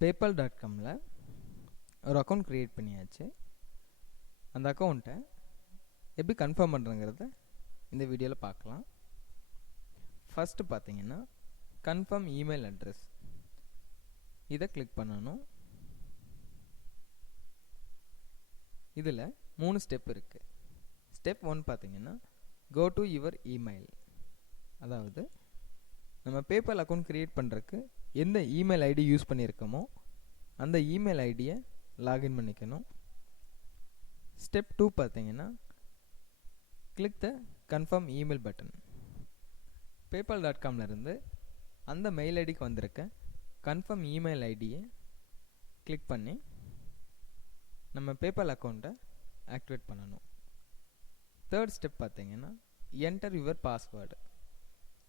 paypal.comல ஒரு account create பண்ணியாச்சு. அந்த அக்கௌண்ட்டை எப்படி கன்ஃபார்ம் பண்ணுறங்கிறத இந்த வீடியோவில் பார்க்கலாம். ஃபஸ்ட்டு பார்த்தீங்கன்னா கன்ஃபார்ம் இமெயில் அட்ரஸ் இதை கிளிக் பண்ணணும். இதில் 3 ஸ்டெப் இருக்குது. ஸ்டெப் 1 பார்த்தீங்கன்னா கோ டு யுவர் இமெயில், அதாவது நம்ம பேபால் அக்கௌண்ட் க்ரியேட் பண்ணுறதுக்கு எந்த இமெயில் ஐடி யூஸ் பண்ணியிருக்கோமோ அந்த இமெயில் ஐடியை லாகின் பண்ணிக்கணும். ஸ்டெப் 2 பார்த்தீங்கன்னா click the confirm email button. paypal.comலேருந்து அந்த மெயில் ஐடிக்கு வந்திருக்க கன்ஃபார்ம் இமெயில் ஐடியை கிளிக் பண்ணி நம்ம பேபால் அக்கௌண்ட்டை ஆக்டிவேட் பண்ணணும். தேர்ட் ஸ்டெப் பார்த்தீங்கன்னா என்டர் யுவர் பாஸ்வேர்டு.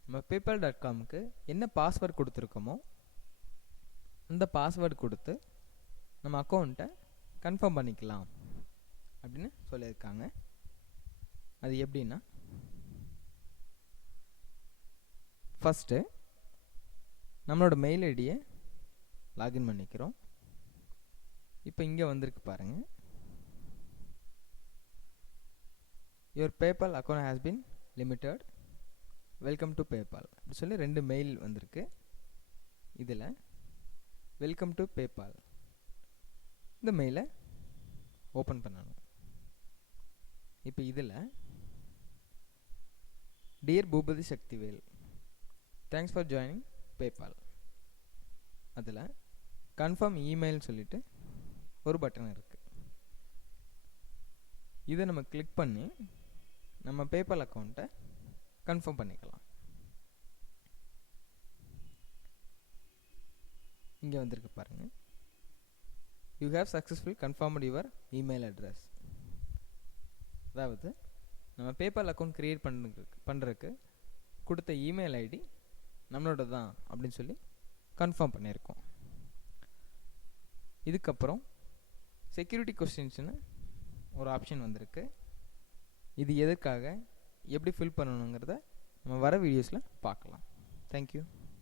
நம்ம paypal.comக்கு என்ன பாஸ்வேர்டு கொடுத்துருக்கோமோ அந்த பாஸ்வேர்டு கொடுத்து நம்ம அக்கௌண்ட்டை கன்ஃபார்ம் பண்ணிக்கலாம் அப்படின்னு சொல்லியிருக்காங்க. அது எப்படின்னா, ஃபஸ்ட்டு நம்மளோட மெயில் ஐடியை லாகின் பண்ணிக்கிறோம். இப்போ இங்கே வந்திருக்கு பாருங்கள், your PayPal account has been limited, welcome to PayPal அப்படி சொல்லி 2 மெயில் வந்திருக்கு. இதில் வெல்கம் டு பேபால் இந்த மெயிலை ஓப்பன் பண்ணணும். இப்போ இதில் dear Boopathi Sakthivel, thanks for joining PayPal, அதில் கன்ஃபார்ம் இமெயில் சொல்லிட்டு ஒரு பட்டன் இருக்குது. இதை நம்ம கிளிக் பண்ணி நம்ம பேபால் அக்கௌண்ட்டை கன்ஃபார்ம் பண்ணிக்கலாம். இங்கே வந்திருக்கு பாருங்கள், you have successful confirmed your email address. அதாவது நம்ம பேபால் அக்கௌண்ட் க்ரியேட் பண்ணுறதுக்கு கொடுத்த இமெயில் ஐடி நம்மளோட தான் அப்படின்னு சொல்லி கன்ஃபார்ம் பண்ணியிருக்கோம். இதுக்கப்புறம் செக்யூரிட்டி கொஸ்டின்ஸ்னு ஒரு ஆப்ஷன் வந்திருக்கு. இது எதுக்காக, எப்படி ஃபில் பண்ணணுங்கிறத நம்ம வர வீடியோஸில் பார்க்கலாம். தேங்க்யூ.